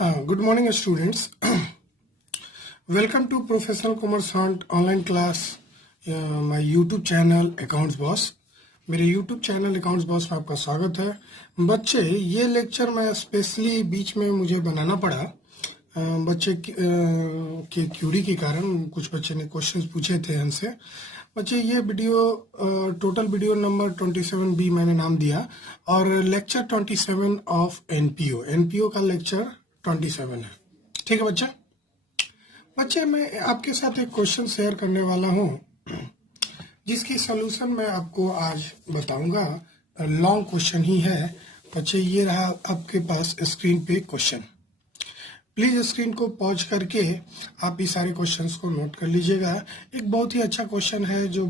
Good morning, students. Welcome to Professional Commerce Hunt online class. My YouTube channel Accounts Boss. मेरे YouTube channel accounts boss में आपका स्वागत है बच्चे। ये लेक्चर मैं स्पेशली बीच में मुझे बनाना पड़ा बच्चे के क्यूरी के कारण। कुछ बच्चे ने क्वेश्चंस पूछे थे हमसे। बच्चे ये video total video number 27B मैंने नाम दिया और लेक्चर 27 ऑफ एनपीओ का लेक्चर 27 है। ठीक है बच्चे मैं आपके साथ एक क्वेश्चन शेयर करने वाला हूँ जिसकी सॉल्यूशन मैं आपको आज बताऊंगा। लॉन्ग क्वेश्चन ही है बच्चे। ये रहा आपके पास स्क्रीन पे क्वेश्चन। प्लीज स्क्रीन को पॉज करके आप इस सारे क्वेश्चंस को नोट कर लीजिएगा। एक बहुत ही अच्छा क्वेश्चन है जो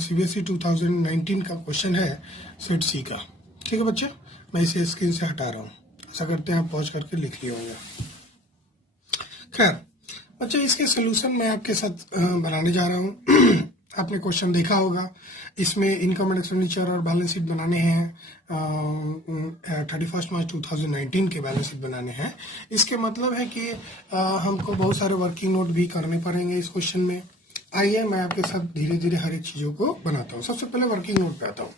सीबीएसई 2019 का क्वेश्चन है सेट सी का। ठीक है बच्चे, मैं इसे स्क्रीन से हटा रहा हूँ। ऐसा करते हैं आप पॉज करके लिख लिया होगा। खैर बच्चे, इसके सोल्यूशन मैं आपके साथ बनाने जा रहा हूँ। आपने क्वेश्चन देखा होगा। इसमें इनकम एंड एक्सपेंडिचर और बैलेंस शीट बनाने हैं। 31 मार्च 2019 के बैलेंस शीट बनाने हैं। इसके मतलब है कि हमको बहुत सारे वर्किंग नोट भी करने पड़ेंगे इस क्वेश्चन में। आइए मैं आपके साथ धीरे धीरे हर एक चीजों को बनाता हूँ। सबसे पहले वर्किंग नोट पे आता हूँ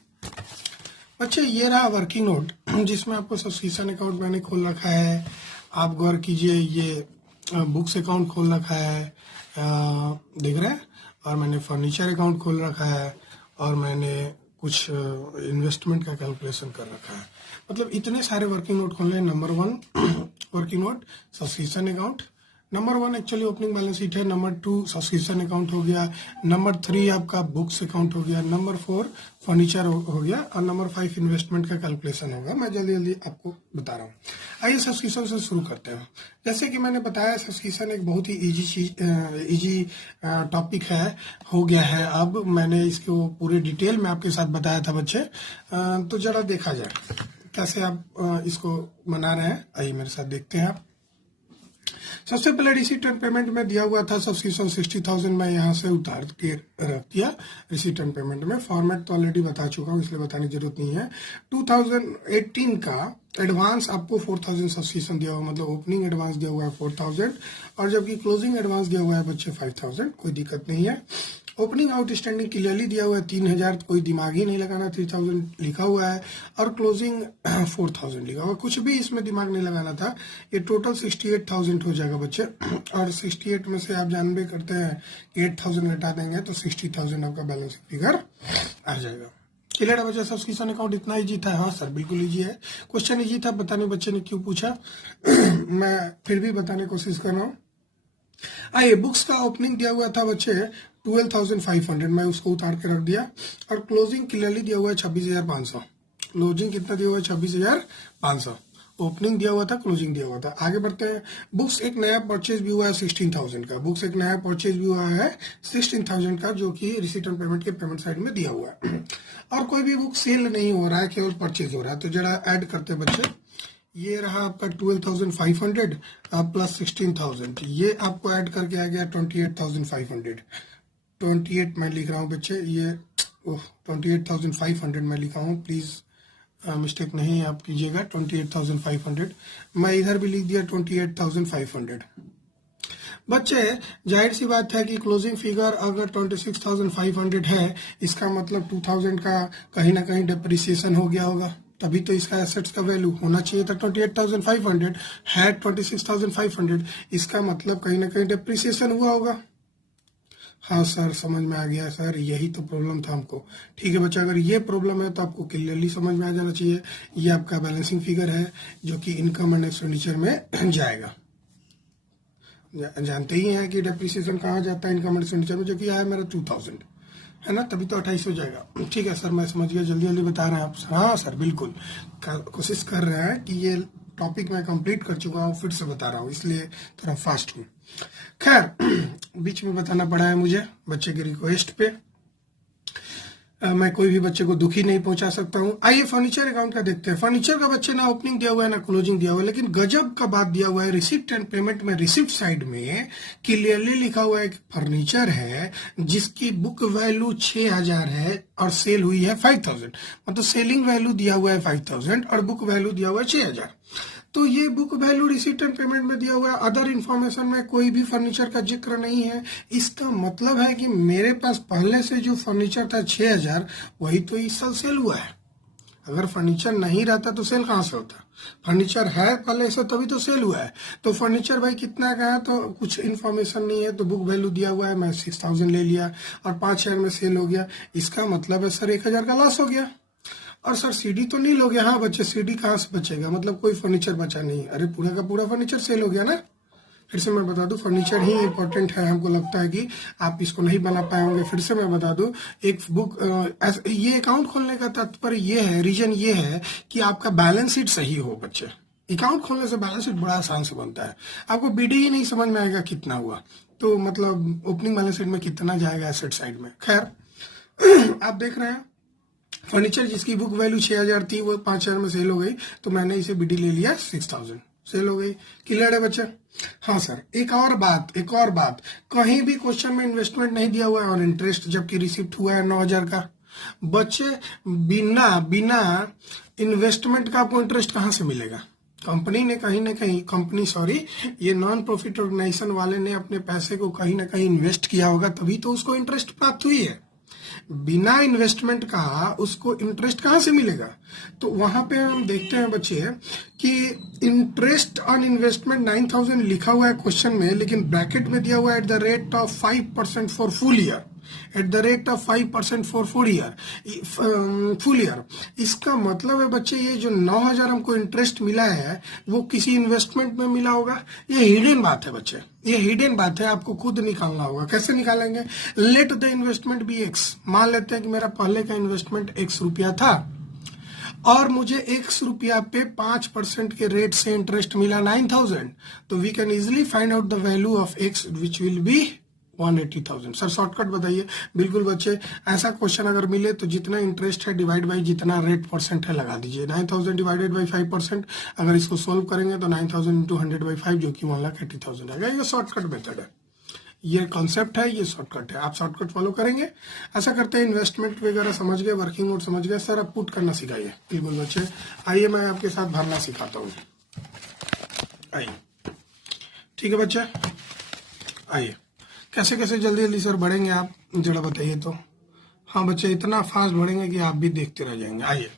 बच्चे। ये रहा वर्किंग नोट जिसमें आपको सब्सक्रिप्शन अकाउंट मैंने खोल रखा है। आप गौर कीजिए, ये बुक्स अकाउंट खोल रखा है, देख रहे हैं। और मैंने फर्नीचर अकाउंट खोल रखा है और मैंने कुछ इन्वेस्टमेंट का कैलकुलेशन कर रखा है। मतलब इतने सारे वर्किंग नोट खोल रहे हैं। Number 1 working note subscription account. Number 1 actually opening balance sheet है। नंबर 2 सब्सक्रिप्शन अकाउंट हो गया। नंबर 3 आपका बुक्स अकाउंट हो गया। नंबर 4 फर्नीचर हो गया और नंबर 5 इन्वेस्टमेंट का कैलकुलेशन होगा। मैं जल्दी जल्दी आपको बता रहा हूँ। आइए सब्सक्रिप्शन से शुरू करते हैं। जैसे कि मैंने बताया, सब्सक्रिप्शन एक बहुत ही इजी टॉपिक है, हो गया है। अब मैंने इसको पूरे डिटेल में आपके साथ बताया था बच्चे। तो जरा देखा जाए कैसे आप इसको बना रहे हैं। आइए मेरे साथ देखते हैं आप। सबसे पहले रिसीट एंड पेमेंट में दिया हुआ था सब्सक्रिप्शन 60,000। मैं यहाँ से उतार के रख दिया रिसीट एंड पेमेंट में। फॉर्मेट तो ऑलरेडी बता चुका हूँ, इसलिए बताने की जरूरत नहीं है। 2018 का एडवांस आपको 4,000 सब्सक्रिप्शन दिया हुआ, मतलब ओपनिंग एडवांस दिया हुआ है 4,000 और जबकि क्लोजिंग एडवांस दिया हुआ है बच्चे 5,000। कोई दिक्कत नहीं है। ओपनिंग आउटस्टैंडिंग क्लियरली दिया हुआ है 3,000, कोई दिमाग ही नहीं लगाना। 3,000 लिखा हुआ है और क्लोजिंग 4,000 लिखा हुआ। कुछ भी इसमें दिमाग नहीं लगाना था। ये टोटल 68,000 हो जाएगा बच्चे। और 68 में से आप जानबे करते हैं कि 8,000 घटा देंगे तो 60,000 आपका बैलेंस फिगर आ जाएगा। क्लियर है बच्चे? सब्सक्रिप्शन अकाउंट इतना इजी था? हाँ सर बिल्कुल इजी है। क्वेश्चन इजी था, पता नहीं बच्चे ने क्यों पूछा। मैं फिर भी बताने की कोशिश कर रहा हूँ। आइए, बुक्स का ओपनिंग दिया हुआ था बच्चे 12,500, मैं उसको उतार के रख दिया। और क्लोजिंग क्लियरली दिया हुआ है 26,500। क्लोजिंग कितना दिया हुआ है? 26,500। ओपनिंग दिया हुआ था, क्लोजिंग दिया हुआ था। आगे बढ़ते हैं। बुक्स एक नया परचेज भी हुआ है 16,000 का। बुक्स एक नया परचेज भी हुआ है 16,000 का, जो कि रिसीट एंड पेमेंट के पेमेंट साइड में दिया हुआ है। और कोई भी बुक सेल नहीं हो रहा है, केवल परचेज हो रहा है। तो जरा ऐड करते हैं बच्चे। ये रहा आपका 12,500 प्लस 16,000। ये आपको ऐड करके आ गया 28,500। 28 मैं लिख रहा हूँ बच्चे, ये 28,500 मैं लिखा हूँ। प्लीज मिस्टेक नहीं आप कीजिएगा। 28,500 मैं इधर भी लिख दिया 28,500। बच्चे जाहिर सी बात है कि क्लोजिंग फिगर अगर 26,500 है, इसका मतलब 2,000 का कहीं ना कहीं डिप्रिसिएशन हो गया होगा। तभी तो इसका एसेट्स का वैल्यू होना चाहिए था 28,500 है 26,500। इसका मतलब कहीं ना कहीं डिप्रिसिएशन हुआ होगा। हाँ सर समझ में आ गया सर, यही तो प्रॉब्लम था हमको। ठीक है बच्चा, अगर ये प्रॉब्लम है तो आपको क्लियरली समझ में आ जाना चाहिए। ये आपका बैलेंसिंग फिगर है जो कि इनकम एंड एक्सपेंडिचर में जाएगा। जानते ही हैं कि डिप्रिसिएशन कहाँ जाता है? इनकम एंड एक्सपेंडिचर में, जो कि आया मेरा 2,000 है ना, तभी तो 28 हो जाएगा। ठीक है सर, मैं समझ गया। जल्दी जल्दी बता रहे हैं आप। हाँ सर बिल्कुल, कोशिश कर रहे हैं कि ये टॉपिक मैं कंप्लीट कर चुका हूँ, फिर से बता रहा हूँ, इसलिए थोड़ा फास्ट हूँ। खैर बीच में बताना पड़ा है मुझे बच्चे की रिक्वेस्ट पे। मैं कोई भी बच्चे को दुखी नहीं पहुंचा सकता हूं। आइए फर्नीचर अकाउंट का देखते हैं। फर्नीचर का बच्चे ना ओपनिंग दिया हुआ है ना क्लोजिंग दिया हुआ है, लेकिन गजब का बात दिया हुआ है रिसिप्ट एंड पेमेंट में। रिसिप्ट साइड में क्लियरली लिखा हुआ है कि फर्नीचर है जिसकी बुक वैल्यू 6,000 है और सेल हुई है 5,000। मतलब सेलिंग वैल्यू दिया हुआ है 5,000 और बुक वैल्यू दिया हुआ है 6,000। तो ये book value receipt and payment में दिया हुआ है। अदर इन्फॉर्मेशन में कोई भी फर्नीचर का जिक्र नहीं है। इसका मतलब है कि मेरे पास पहले से जो फर्नीचर था 6000, वही तो इस साल सेल हुआ है। अगर फर्नीचर नहीं रहता तो सेल कहाँ से होता? फर्नीचर है पहले से तभी तो सेल हुआ है। तो फर्नीचर भाई कितना का है तो कुछ इन्फॉर्मेशन नहीं है, तो बुक वैल्यू दिया हुआ है, मैं 6000 ले लिया और 5000 में सेल हो गया। इसका मतलब है सर 1000 का लॉस हो गया। और सर सीडी तो नहीं लोगे? हाँ बच्चे, सीडी कहाँ से बचेगा? मतलब कोई फर्नीचर बचा नहीं। अरे पूरा का पूरा फर्नीचर सेल हो गया ना। फिर से मैं बता दूं, फर्नीचर ही इंपॉर्टेंट है। हमको लगता है कि आप इसको नहीं बना पाए होंगे। फिर से मैं बता दूं, एक बुक ये अकाउंट खोलने का तात्पर्य ये है, रीजन ये है कि आपका बैलेंस शीट सही हो बच्चे। अकाउंट खोलने से बैलेंस शीट बड़ा आसान से बनता है। आपको बीडी ही नहीं समझ में आएगा कितना हुआ, तो मतलब ओपनिंग बैलेंस शीट में कितना जाएगा एसेट साइड में। खैर आप देख रहे हैं फर्नीचर जिसकी बुक वैल्यू 6000 थी वो 5000 में सेल हो गई, तो मैंने इसे बीडी ले लिया, 6000 सेल हो गई। क्लियर है बच्चे? हाँ सर, एक और बात, कहीं भी क्वेश्चन में इन्वेस्टमेंट नहीं दिया हुआ है और इंटरेस्ट, जबकि रिसिप्ट हुआ है 9000 का। बच्चे बिना इन्वेस्टमेंट का आपको इंटरेस्ट कहाँ से मिलेगा? कंपनी ने कहीं ना कहीं, ये नॉन प्रॉफिट ऑर्गेनाइजेशन वाले ने अपने पैसे को कहीं ना कहीं इन्वेस्ट किया होगा, तभी तो उसको इंटरेस्ट प्राप्त हुई है। बिना इन्वेस्टमेंट का उसको इंटरेस्ट कहाँ से मिलेगा? तो वहां पे हम देखते हैं बच्चे कि इंटरेस्ट ऑन इन्वेस्टमेंट 9000 लिखा हुआ है क्वेश्चन में, लेकिन ब्रैकेट में दिया हुआ है at the rate of 5% for full year. At the rate of 5% for full year. इसका मतलब है बच्चे, ये जो 9000 हमको इंटरेस्ट मिला है वो किसी इन्वेस्टमेंट में मिला होगा। ये हिडन बात है बच्चे, ये हिडन बात है, आपको खुद निकालना होगा। कैसे निकालेंगे? Let the investment be X. मान लेते हैं कि मेरा पहले का इन्वेस्टमेंट x रुपया था और मुझे x रुपया पे 5% के रेट से इंटरेस्ट मिला 9000, तो we can easily find out the value of x which will be 180,000। Sir shortcut बताइए। बिल्कुल बच्चे, ऐसा क्वेश्चन अगर मिले तो जितना इंटरेस्ट है डिवाइड बाई जितना रेट परसेंट है लगा दीजिए। 9000 डिवाइडेड बाई 5%, अगर इसको सोल्व करेंगे तो 9000 इंटू 100/5 जो कि 1,80,000 आएगा। ये शॉर्टकट मेथड है, ये कॉन्सेप्ट है, ये शॉर्टकट है। आप शॉर्टकट फॉलो करेंगे। ऐसा करते हैं, इन्वेस्टमेंट वगैरह समझ गए, वर्किंग नोट समझ गए। सर अब पुट करना सिखाइए। बिल्कुल बच्चे, आइए मैं आपके साथ भरना सिखाता हूँ। आइए, ठीक है बच्चे, आइए। कैसे कैसे जल्दी जल्दी सर बढ़ेंगे आप, जरा बताइए तो। हाँ बच्चे, इतना फास्ट बढ़ेंगे कि आप भी देखते रह जाएंगे। आइए,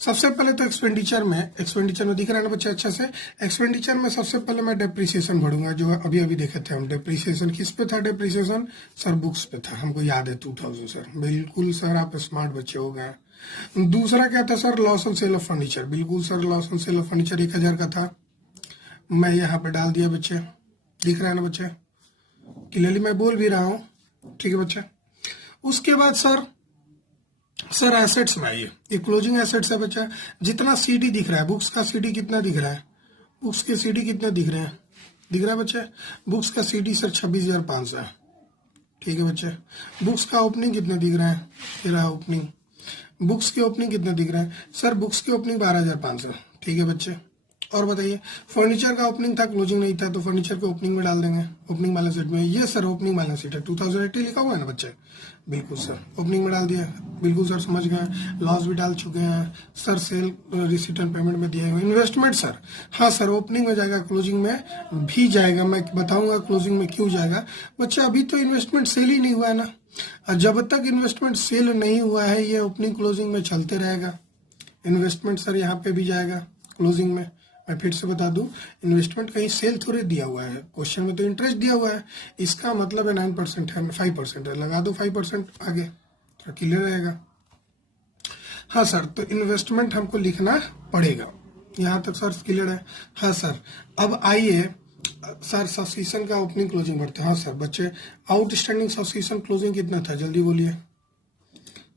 सबसे पहले तो एक्सपेंडिचर में दिख रहा है ना बच्चे अच्छे से। एक्सपेंडिचर में सबसे पहले मैं डेप्रिसिएशन भरूंगा, जो अभी अभी देखे थे हम। डेप्रिसिएशन किस पे था? डेप्रिसिएशन सर बुक्स पे था, हमको याद है 2000 सर। बिल्कुल सर, आप स्मार्ट बच्चे हो गए। दूसरा क्या था sir? Loss on sale of furniture. बिल्कुल sir, loss on sale of furniture 1000 का था, मैं यहाँ पे डाल दिया बच्चे। दिख रहा है ना बच्चे, क्लियरली मैं बोल भी रहा हूँ, ठीक है बच्चे। उसके बाद सर एसेट्स में आइए, ये क्लोजिंग एसेट्स है बच्चा। जितना सीडी दिख रहा है, बुक्स का सीडी कितना दिख रहा है? बुक्स के सीडी कितना दिख रहे हैं? दिख रहा है बच्चे? बुक्स का सीडी सर 26,500 है, ठीक है बच्चे। बुक्स का ओपनिंग कितना दिख रहा है? ये रहा ओपनिंग। बुक्स के ओपनिंग कितना दिख रहा है? सर बुक्स के ओपनिंग 12,500, ठीक है बच्चे। और बताइए, फर्नीचर का ओपनिंग था, क्लोजिंग नहीं था, तो फर्नीचर को ओपनिंग में डाल देंगे, ओपनिंग बैलेंस शीट में। ये सर ओपनिंग बैलेंस शीट है, 2080 लिखा हुआ है ना बच्चे। बिल्कुल सर, ओपनिंग में डाल दिया। बिल्कुल सर, समझ गए। लॉस भी डाल चुके हैं sir, sale receipt and payment में दिया हुआ। इन्वेस्टमेंट सर, हाँ सर, ओपनिंग में जाएगा, क्लोजिंग में भी जाएगा। मैं बताऊंगा क्लोजिंग में क्यों जाएगा बच्चा। अभी तो इन्वेस्टमेंट सेल ही नहीं हुआ है ना, और जब तक इन्वेस्टमेंट सेल नहीं हुआ है ये ओपनिंग क्लोजिंग में चलते रहेगा। इन्वेस्टमेंट सर यहाँ पे भी जाएगा क्लोजिंग में। मैं फिर से बता दूं, इन्वेस्टमेंट कहीं सेल थोड़ी दिया हुआ है, क्वेश्चन में तो इंटरेस्ट दिया हुआ है। इसका मतलब है 9% है, 5% है, लगा दो 5% आगे, तो क्लियर रहेगा। हाँ सर, तो इन्वेस्टमेंट हमको लिखना पड़ेगा, यहाँ तक सर क्लियर है। हाँ सर, अब आइए सर सब्सक्रिप्शन का ओपनिंग क्लोजिंग बढ़ते हैं। हाँ सर बच्चे, आउटस्टैंडिंग सब्सक्रिप्शन क्लोजिंग कितना था? जल्दी बोलिए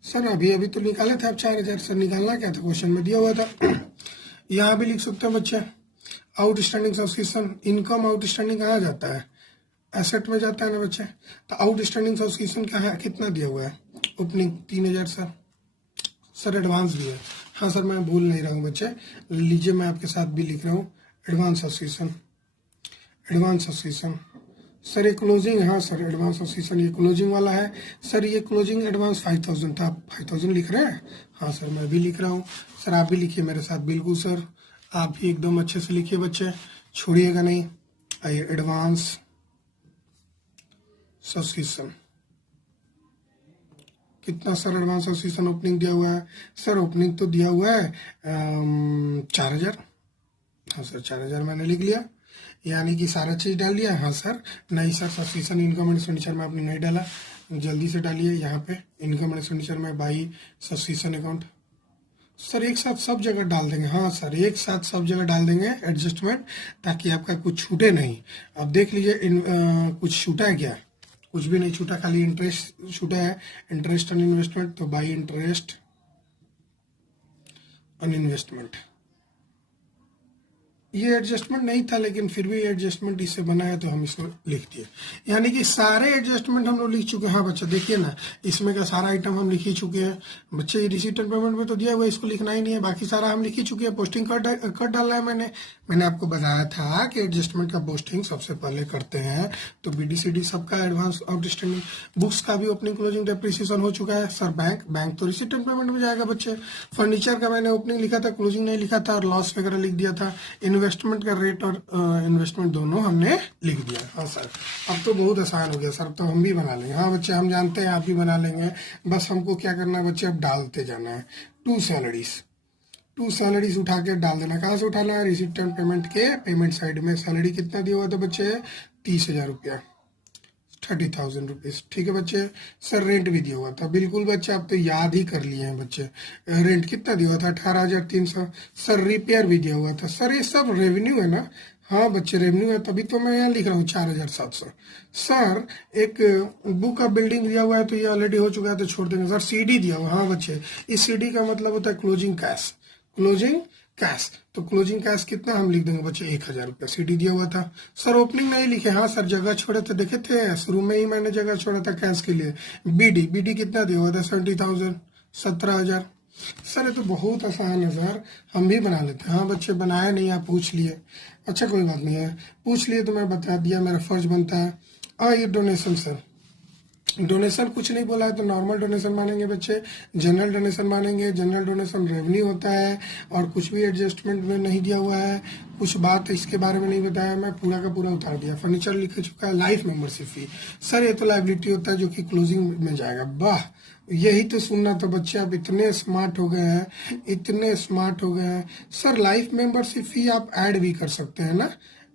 सर। अभी तो निकाले थे आप 4000 सर। निकालना क्या था? क्वेश्चन में दिया हुआ था। यहाँ भी लिख सकते हैं बच्चे, आउटस्टैंडिंग सब्सक्रिप्शन। इनकम आउटस्टैंडिंग कहाँ जाता है? एसेट में जाता है ना बच्चे। तो आउटस्टैंडिंग सब्सक्रिप्शन क्या है, कितना दिया हुआ है? Opening 3000 sir. सर एडवांस भी है। हाँ सर, मैं भूल नहीं रहा हूँ बच्चे, लीजिए मैं आपके साथ भी लिख रहा हूँ। एडवांस सब्सक्रिप्शन सर, ये क्लोजिंग। हाँ सर, एडवांस सब्सक्रिप्शन ये क्लोजिंग वाला है सर। ये क्लोजिंग एडवांस 5000 था, आप 5000 लिख रहे हैं? हाँ सर, मैं भी लिख रहा हूँ सर, आप भी लिखिए मेरे साथ। बिल्कुल सर, आप भी एकदम अच्छे से लिखिए बच्चे, छोड़िएगा नहीं। आइए एडवांस सब्सक्रिप्शन, कितना सर एडवांस सब्सक्रिप्शन ओपनिंग दिया हुआ है? सर ओपनिंग तो दिया हुआ है 4000। हाँ सर 4000 मैंने लिख लिया, यानी कि सारा चीज़ डाल दिया। हाँ सर, नहीं sir subscription income and expenditure में आपने नहीं डाला, जल्दी से डालिए यहाँ पे इनकम एंड एक्सपेंडिचर में बाई सब्सक्रिप्शन अकाउंट। सर एक साथ सब जगह डाल देंगे। हाँ सर एक साथ सब जगह डाल देंगे एडजस्टमेंट, ताकि आपका कुछ छूटे नहीं। अब देख लीजिए कुछ छूटा है क्या? कुछ भी नहीं छूटा, खाली इंटरेस्ट छूटा है, इंटरेस्ट ऑन इन्वेस्टमेंट। तो बाई इंटरेस्ट ऑन इन्वेस्टमेंट, ये एडजस्टमेंट नहीं था लेकिन फिर भी एडजस्टमेंट इससे बना है तो हम इसको लिख दिए। यानी कि सारे एडजस्टमेंट हम लोग लिख चुके हैं। हाँ बच्चा देखिए ना, इसमें का सारा आइटम हम लिख ही चुके हैं बच्चे। ये रिसीट एंड पेमेंट में तो दिया हुआ है, इसको लिखना ही नहीं है, बाकी सारा हम लिख ही चुके हैं। पोस्टिंग कर डाला है मैंने आपको बताया था कि एडजस्टमेंट का पोस्टिंग सबसे पहले करते हैं। तो BDCD सबका एडवांस आउटस्टैंडिंग, बुक्स का भी ओपनिंग क्लोजिंग डेप्रिसिएशन हो चुका है। सर बैंक तो रिसीट एंड पेमेंट में जाएगा बच्चे। फर्नीचर का मैंने ओपनिंग लिखा था, क्लोजिंग नहीं लिखा था, और लॉस वगैरह लिख दिया था। इन्वेस्टमेंट का रेट और इन्वेस्टमेंट दोनों हमने लिख दिया। हाँ सर अब तो बहुत आसान हो गया सर, अब तो हम भी बना लेंगे। हाँ बच्चे हम जानते हैं आप भी बना लेंगे, बस हमको क्या करना है बच्चे, अब डालते जाना है। टू सैलरीज उठा के डाल देना। कहाँ से उठाना है? रिसीट एंड पेमेंट के पेमेंट साइड में। सैलरी कितना दिया हुआ था बच्चे? 30,000 रुपया, 30,000 रुपीज। ठीक है बच्चे। सर रेंट भी दिया हुआ था, बिल्कुल बच्चे आप तो याद ही कर लिए हैं बच्चे। रेंट कितना दिया हुआ था? 18,300। सर रिपेयर भी दिया हुआ था। सर ये सब रेवेन्यू है ना? हाँ बच्चे रेवेन्यू है, तभी तो मैं यहाँ लिख रहा हूँ 4,700। सर एक बुक का बिल्डिंग दिया हुआ है तो ये ऑलरेडी हो चुका है तो छोड़ देंगे। सर CD दिया हुआ। हाँ बच्चे इस CD का मतलब होता है क्लोजिंग कैश, क्लोजिंग कैश। तो क्लोजिंग कैश कितना हम लिख देंगे बच्चे? 1,000 रुपया। CD दिया हुआ था। सर ओपनिंग नहीं लिखे। हाँ सर जगह छोड़े थे, देखे थे शुरू में ही मैंने जगह छोड़ा था कैश के लिए। BD कितना दिया हुआ था? 70,000, 17,000। सर ये तो बहुत आसान है सर, हम भी बना लेते हैं। हाँ बच्चे बनाए नहीं, आप पूछ लिए, अच्छा कोई बात नहीं है, पूछ लिए तो मैं बता दिया, मेरा फर्ज बनता है। ये डोनेशन सर, डोनेशन कुछ नहीं बोला है तो नॉर्मल डोनेशन मानेंगे बच्चे, जनरल डोनेशन मानेंगे। जनरल डोनेशन रेवेन्यू होता है, और कुछ भी एडजस्टमेंट में नहीं दिया हुआ है, कुछ बात इसके बारे में नहीं बताया, मैं पूरा का पूरा उतार दिया। फर्नीचर लिख चुका है। लाइफ मेंबरशिप फी, सर ये तो लाइबिलिटी होता है जो कि क्लोजिंग में जाएगा। वाह यही तो सुनना था बच्चे, आप इतने स्मार्ट हो गए हैं, इतने स्मार्ट हो गए हैं। सर लाइफ मेंबरशिप फी आप ऐड भी कर सकते हैं ना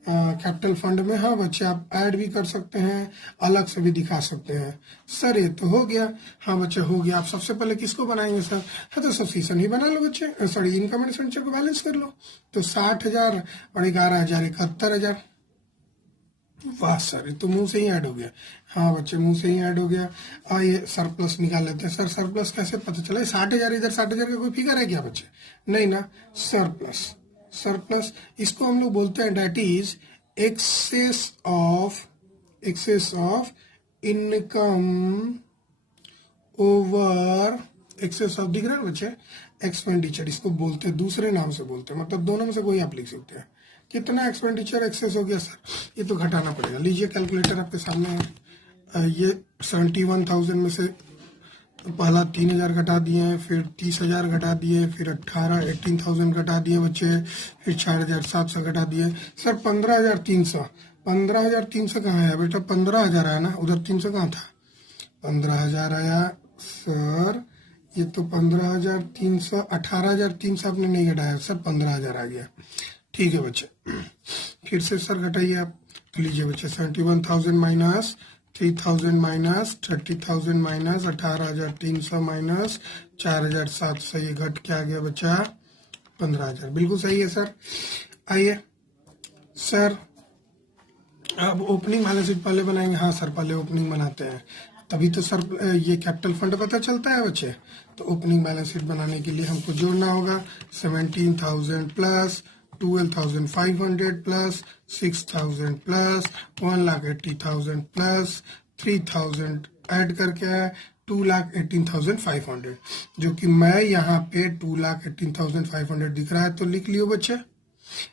कैपिटल फंड में। हाँ बच्चे आप ऐड भी कर सकते हैं, अलग से भी दिखा सकते हैं। सर ये तो हो गया। हाँ बच्चे हो गया। आप सबसे पहले किसको बनाएंगे सर? है तो सब्सिक्शन ही बना लो बच्चे, सॉरी इनकम एंड एक्सपेंडिचर को बैलेंस कर लो। तो 60,000 और 11,000 71,000। वाह सर ये तो मुंह से ही ऐड हो गया। हाँ बच्चे मुंह से ही ऐड हो गया। ये सरप्लस निकाल लेते हैं। सर सरप्लस कैसे पता चला? 60,000 इधर 60,000 का कोई फिगर है क्या बच्चे? नहीं ना। सरप्लस, सरप्लस इसको हम लोग बोलते हैं debt is excess of income over excess of, दिख रहा है ना बच्चे, एक्सपेंडिचर इसको बोलते हैं, दूसरे नाम से बोलते हैं, मतलब दोनों में से कोई आप लिख सकते हैं। कितना एक्सपेंडिचर एक्सेस हो गया सर? ये तो घटाना पड़ेगा। लीजिए कैलकुलेटर आपके सामने है। ये 71,000 में से पहला 3,000 घटा दिए हैं, फिर 30,000 घटा दिए, फिर 18,000 घटा दिए बच्चे, फिर 4,700 घटा दिए। सर 15,300, 15,300 कहाँ है बेटा? 15,000 आया ना, उधर 300 कहाँ था? 15,000 आया सर, ये तो 15,300, 18,300 आपने नहीं घटाया सर, 15,000 आ गया। ठीक है बच्चे, फिर से सर घटाइए आप। तो लीजिए बच्चे 71,000 माइनस 3,000 माइनस 30,000 माइनस 18,300 माइनस 4,700, ये घट क्या आ गया बच्चा? 15,000। बिल्कुल सही है सर। आइए सर अब ओपनिंग बैलेंस शीट पहले बनाएंगे। हाँ सर पहले ओपनिंग बनाते हैं, तभी तो सर ये कैपिटल फंड पता चलता है बच्चे। तो ओपनिंग बैलेंस शीट बनाने के लिए हमको जोड़ना होगा 17,000 plus 12,500 plus 6,000 plus 1,80,000 plus 3,000 add करके 2,18,500, जो कि मैं यहाँ पे 2,18,500 दिख रहा है तो लिख लियो बच्चे।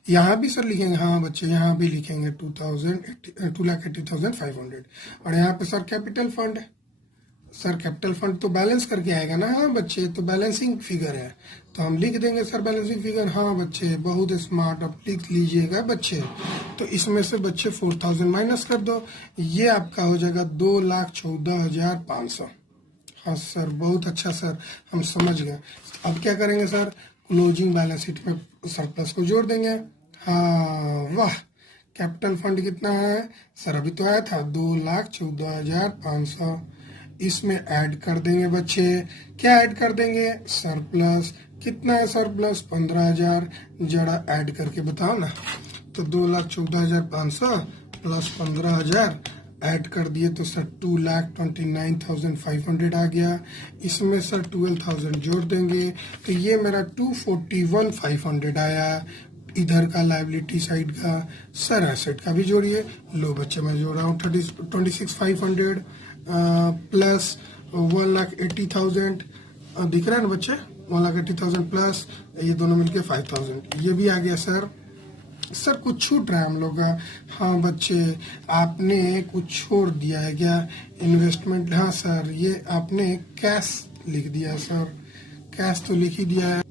यहाँ भी सर लिखेंगे, हाँ बच्चे यहाँ भी लिखेंगे 2,80,500। और यहाँ पे sir capital fund, sir capital fund तो बैलेंस करके आएगा ना। हाँ बच्चे तो बैलेंसिंग फिगर है, तो हम लिख देंगे सर बैलेंसिंग फिगर। हाँ बच्चे बहुत स्मार्ट, आप लिख लीजिएगा बच्चे। तो इसमें से बच्चे 4000 माइनस कर दो, ये आपका हो जाएगा 2,14,500। हाँ सर बहुत अच्छा सर, हम समझ गए। अब क्या करेंगे सर, क्लोजिंग बैलेंस शीट में सरप्लस को जोड़ देंगे। हाँ वाह, कैपिटल फंड कितना है सर, अभी तो आया था 2,14,500। इसमें ऐड कर देंगे बच्चे, क्या ऐड कर देंगे, सरप्लस। कितना है सरप्लस, 15,000। जरा ऐड करके बताओ ना। तो 2,14,500 प्लस 15,000 ऐड कर दिए तो सर 2,29,500 आ गया। इसमें सर 12,000 जोड़ देंगे तो ये मेरा 241,500 आया। इधर का लाइबिलिटी साइड का सर एसेट का भी जोड़िए। लो बच्चे मैं जोड़ रहा हूँ 26,500 प्लस 1,80,000 दिख रहा है ना बच्चे, 1,80,000 प्लस ये दोनों मिलके 5,000, ये भी आ गया सर। सर कुछ छूट रहा है हम लोग का। हाँ बच्चे आपने कुछ छोड़ दिया है क्या, इन्वेस्टमेंट। हाँ सर ये आपने कैश लिख दिया है सर, कैश तो लिख ही दिया है।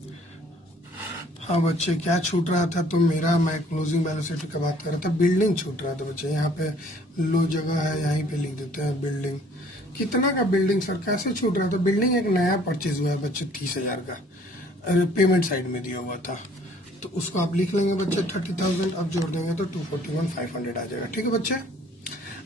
हाँ बच्चे क्या छूट रहा था, तो मेरा मैं क्लोजिंग बैलेंस शीट का बात कर रहा था, बिल्डिंग छूट रहा था बच्चे। यहाँ पे लो जगह है, यहीं पे लिख देते हैं बिल्डिंग। कितना का बिल्डिंग सर, कैसे छूट रहा था, बिल्डिंग एक नया परचेज हुआ है बच्चे 30,000 का, अरे पेमेंट साइड में दिया हुआ था, तो उसको आप लिख लेंगे बच्चे 30,000। अब जोड़ देंगे तो 241,500 आ जाएगा। ठीक है बच्चे,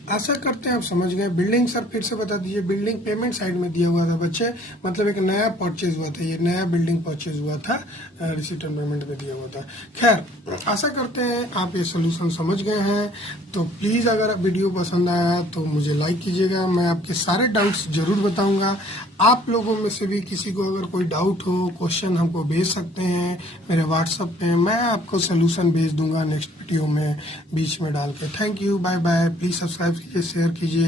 आशा करते हैं आप समझ गए। बिल्डिंग सर फिर से बता दीजिए, बिल्डिंग पेमेंट साइड में दिया हुआ था बच्चे, मतलब एक नया परचेज हुआ था, ये नया बिल्डिंग परचेज हुआ था, रिसीट एंड पेमेंट में दिया हुआ था। खैर आशा करते हैं आप ये सोल्यूशन समझ गए हैं। तो प्लीज़ अगर वीडियो पसंद आया तो मुझे लाइक कीजिएगा, मैं आपके सारे डाउट्स जरूर बताऊंगा। आप लोगों में से भी किसी को अगर कोई डाउट हो, क्वेश्चन हमको भेज सकते हैं मेरे व्हाट्सएप पे, मैं आपको सोल्यूशन भेज दूंगा नेक्स्ट वीडियो में बीच में डाल के। Thank you, bye bye. Please subscribe कीजिए, शेयर कीजिए।